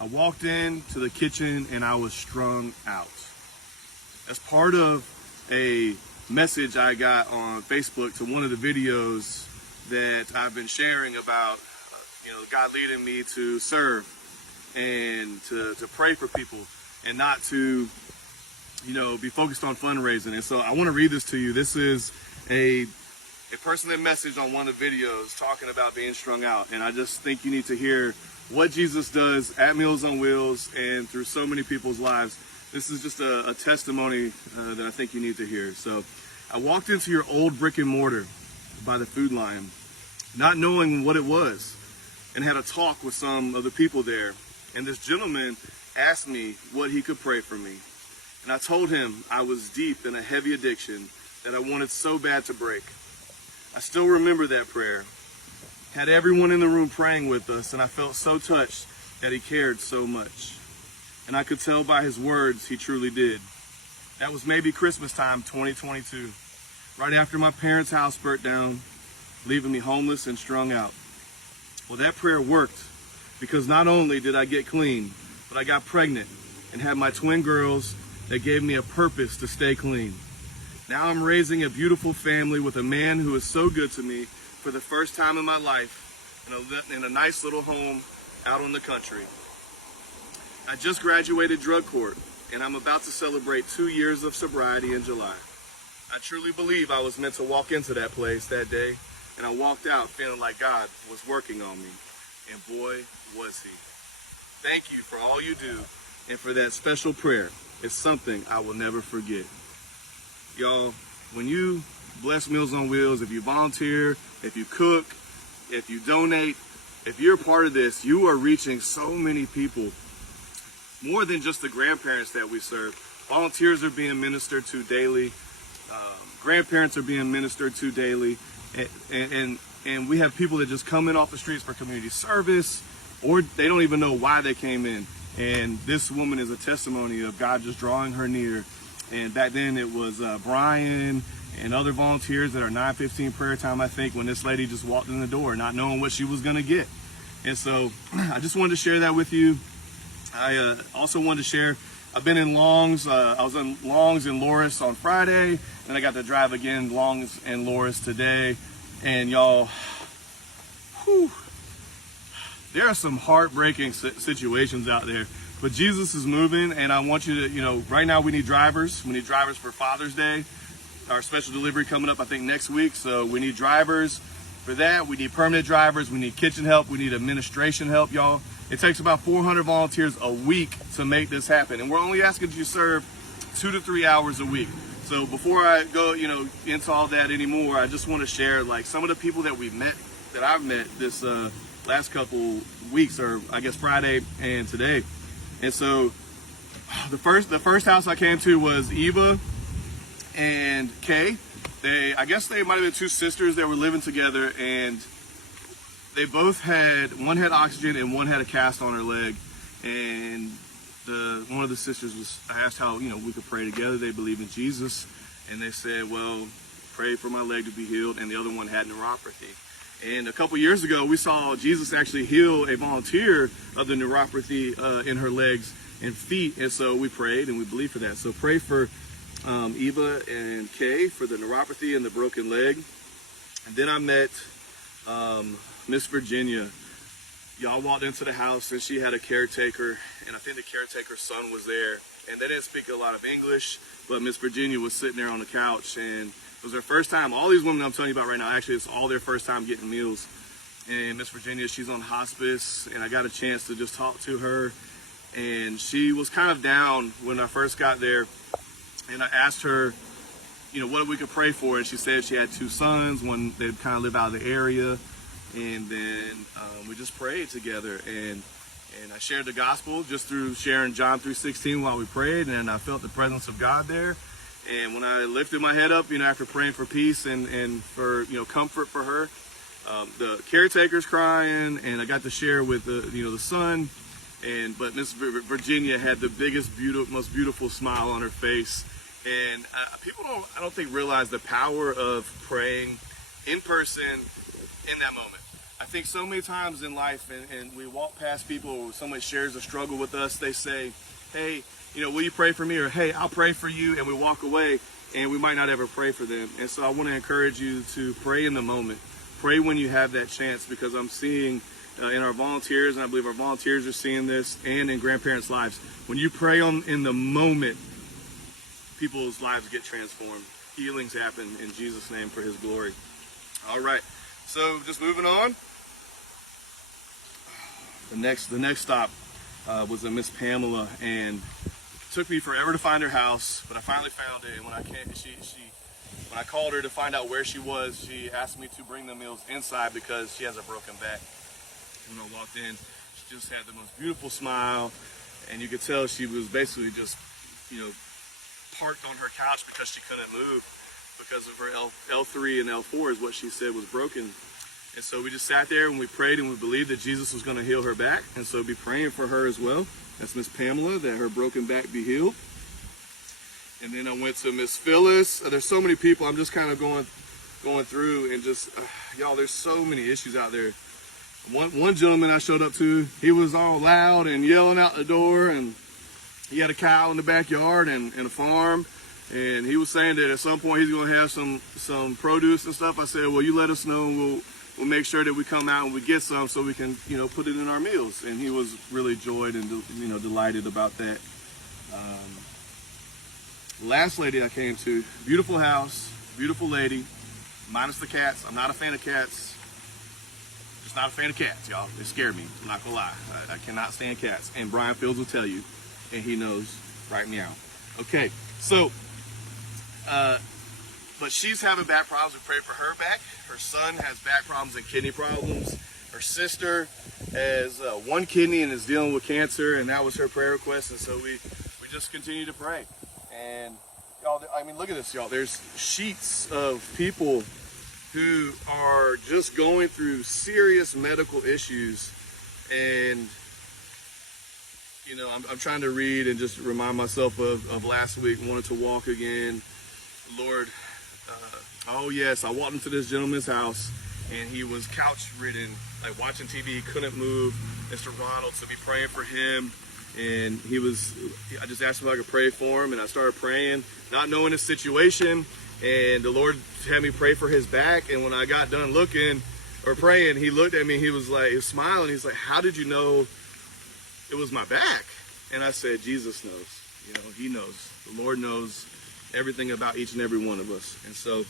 I walked into the kitchen and I was strung out. As part of a message I got on Facebook to one of the videos that I've been sharing about, God leading me to serve and to pray for people and not to, be focused on fundraising. And so I want to read this to you. This is a person that messaged on one of the videos talking about being strung out. And I just think you need to hear what Jesus does at Meals on Wheels and through so many people's lives. This is just a testimony that I think you need to hear. So I walked into your old brick and mortar by the Food Lion, not knowing what it was, and had a talk with some of the people there. And this gentleman asked me what he could pray for me. And I told him I was deep in a heavy addiction that I wanted so bad to break. I still remember that prayer. Had everyone in the room praying with us, and I felt so touched that he cared so much. And I could tell by his words he truly did. That was maybe Christmas time 2022, right after my parents' house burnt down, leaving me homeless and strung out. Well, that prayer worked because not only did I get clean, but I got pregnant and had my twin girls that gave me a purpose to stay clean. Now I'm raising a beautiful family with a man who is so good to me for the first time in my life in a nice little home out in the country. I just graduated drug court and I'm about to celebrate 2 years of sobriety in July. I truly believe I was meant to walk into that place that day, and I walked out feeling like God was working on me, and boy, was he. Thank you for all you do and for that special prayer. It's something I will never forget. Y'all, when you bless Meals on Wheels, if you volunteer, if you cook, if you donate, if you're a part of this, you are reaching so many people. More than just the grandparents that we serve. Volunteers are being ministered to daily. Grandparents are being ministered to daily. And we have people that just come in off the streets for community service, or they don't even know why they came in. And this woman is a testimony of God just drawing her near. And back then it was Brian and other volunteers that are 9:15 prayer time, I think, when this lady just walked in the door not knowing what she was going to get. And so I just wanted to share that with you. I also wanted to share, I've been in Longs. I was in Longs in Loris on Friday, and I got to drive again Longs and Loris today. And y'all, there are some heartbreaking situations out there, but Jesus is moving, and I want you to, right now we need drivers. We need drivers for Father's Day. Our special delivery coming up, I think, next week. So we need drivers for that. We need permanent drivers. We need kitchen help. We need administration help, y'all. It takes about 400 volunteers a week to make this happen. And we're only asking you to serve 2 to 3 hours a week. So before I go, into all that anymore, I just want to share some of the people that I've met this last couple weeks, or I guess Friday and today. And so the first house I came to was Eva and Kay. I guess they might have been two sisters that were living together, and they both one had oxygen and one had a cast on her leg. And one of the sisters I asked how, we could pray together. They believe in Jesus. And they said, well, pray for my leg to be healed. And the other one had neuropathy. And a couple years ago, we saw Jesus actually heal a volunteer of the neuropathy in her legs and feet. And so we prayed and we believed for that. So pray for Eva and Kay for the neuropathy and the broken leg. And then I met Miss Virginia. Y'all walked into the house and she had a caretaker, and I think the caretaker's son was there, and they didn't speak a lot of English, but Miss Virginia was sitting there on the couch, and it was their first time. All these women I'm telling you about right now, actually, it's all their first time getting meals. And Miss Virginia, she's on hospice, and I got a chance to just talk to her, and she was kind of down when I first got there, and I asked her, what we could pray for, and she said she had 2 sons, one they kind of live out of the area. And then we just prayed together, and I shared the gospel just through sharing John 3:16 while we prayed, and I felt the presence of God there. And when I lifted my head up, after praying for peace and for comfort for her, the caretaker's crying, and I got to share with the son, but Miss Virginia had the biggest, most beautiful smile on her face. And people I don't think realize the power of praying in person in that moment. I think so many times in life, and we walk past people, or somebody shares a struggle with us, they say, hey, will you pray for me? Or, hey, I'll pray for you, and we walk away, and we might not ever pray for them. And so I want to encourage you to pray in the moment. Pray when you have that chance, because I'm seeing in our volunteers, and I believe our volunteers are seeing this, and in grandparents' lives, when you pray in the moment, people's lives get transformed. Healings happen in Jesus' name for his glory. All right, so just moving on. The next stop was a Miss Pamela, and it took me forever to find her house, but I finally found it. And when I called her to find out where she was, she asked me to bring the meals inside because she has a broken back. When I walked in, she just had the most beautiful smile, and you could tell she was basically just, parked on her couch because she couldn't move because of her L3 and L4 is what she said was broken. And so we just sat there and we prayed, and we believed that Jesus was going to heal her back. And so be praying for her as well. That's Miss Pamela, that her broken back be healed. And then I went to Miss Phyllis. There's so many people. I'm just kind of going through, and just, y'all, there's so many issues out there. One gentleman I showed up to, he was all loud and yelling out the door, and he had a cow in the backyard and a farm. And he was saying that at some point he's going to have some produce and stuff. I said, well, you let us know, and we'll make sure that we come out and we get some so we can, put it in our meals. And he was really joyed and, delighted about that. Last lady I came to, beautiful house, beautiful lady, minus the cats. I'm not a fan of cats. Just not a fan of cats, y'all. They scare me. I'm not gonna lie. I cannot stand cats. And Brian Fields will tell you, and he knows right meow. Okay, so, but she's having back problems. We pray for her back. Her son has back problems and kidney problems. Her sister has one kidney and is dealing with cancer, and that was her prayer request. And so we just continue to pray. And y'all, look at this, y'all. There's sheets of people who are just going through serious medical issues, and I'm trying to read and just remind myself of last week, wanted to walk again. Lord, oh yes, I walked into this gentleman's house, and he was couch ridden, like watching TV, he couldn't move. Mr. Ronald, to be praying for him. And I just asked him if I could pray for him, and I started praying, not knowing his situation. And the Lord had me pray for his back. And when I got done looking or praying, he looked at me, he was smiling. He's like, how did you know it was my back? And I said, Jesus knows. He knows. The Lord knows everything about each and every one of us. And so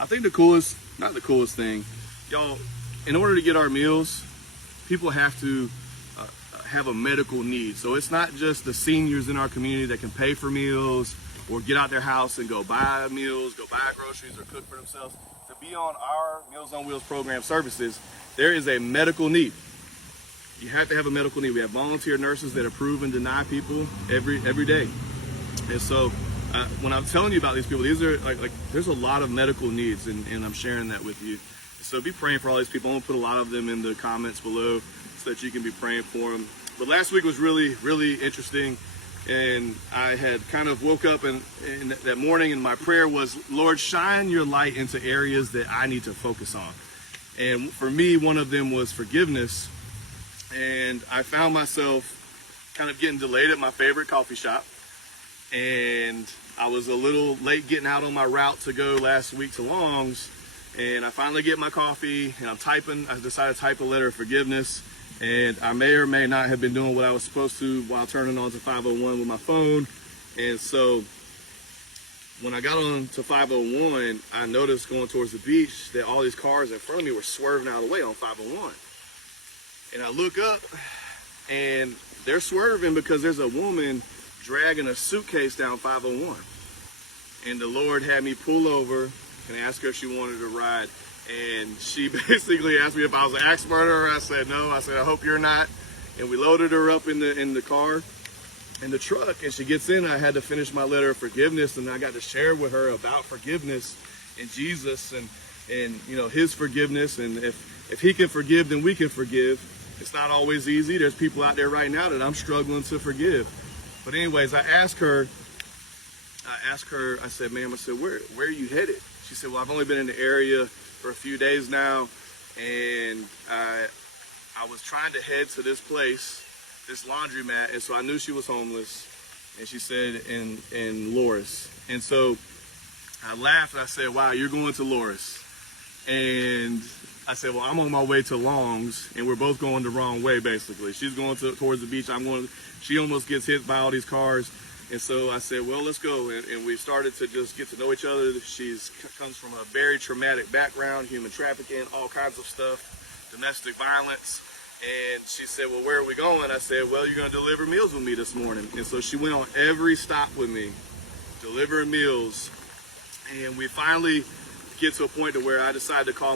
I think not the coolest thing, y'all, in order to get our meals, people have to have a medical need. So it's not just the seniors in our community that can pay for meals or get out their house and go buy meals, go buy groceries, or cook for themselves. To be on our Meals on Wheels program services, there is a medical need. You have to have a medical need. We have volunteer nurses that approve and deny people every day. And so when I'm telling you about these people, these are like there's a lot of medical needs, and I'm sharing that with you. So be praying for all these people. I'm gonna put a lot of them in the comments below so that you can be praying for them. But last week was really, really interesting. And I had kind of woke up and that morning, and my prayer was, Lord, shine your light into areas that I need to focus on. And for me, one of them was forgiveness. And I found myself kind of getting delayed at my favorite coffee shop. And I was a little late getting out on my route to go last week to Long's. And I finally get my coffee, and I decided to type a letter of forgiveness. And I may or may not have been doing what I was supposed to while turning on to 501 with my phone. And so when I got on to 501, I noticed going towards the beach that all these cars in front of me were swerving out of the way on 501. And I look up, and they're swerving because there's a woman dragging a suitcase down 501. And the Lord had me pull over and ask her if she wanted to ride. And she basically asked me if I was an axe murderer. I said no. I said, I hope you're not. And we loaded her up in the car, in the truck. And she gets in. I had to finish my letter of forgiveness, and I got to share with her about forgiveness and Jesus and his forgiveness. And if he can forgive, then we can forgive. It's not always easy. There's people out there right now that I'm struggling to forgive. But anyways, I asked her, I said, ma'am, where are you headed? She said, well, I've only been in the area for a few days now, and I was trying to head to this place, this laundromat, and so I knew she was homeless, and she said in Loris. And so I laughed and I said, wow, you're going to Loris. And I said, well, I'm on my way to Long's, and we're both going the wrong way, basically. She's going towards the beach. She almost gets hit by all these cars. And so I said, well, let's go. And we started to just get to know each other. She comes from a very traumatic background, human trafficking, all kinds of stuff, domestic violence. And she said, well, where are we going? I said, well, you're going to deliver meals with me this morning. And so she went on every stop with me, delivering meals. And we finally get to a point to where I decided to call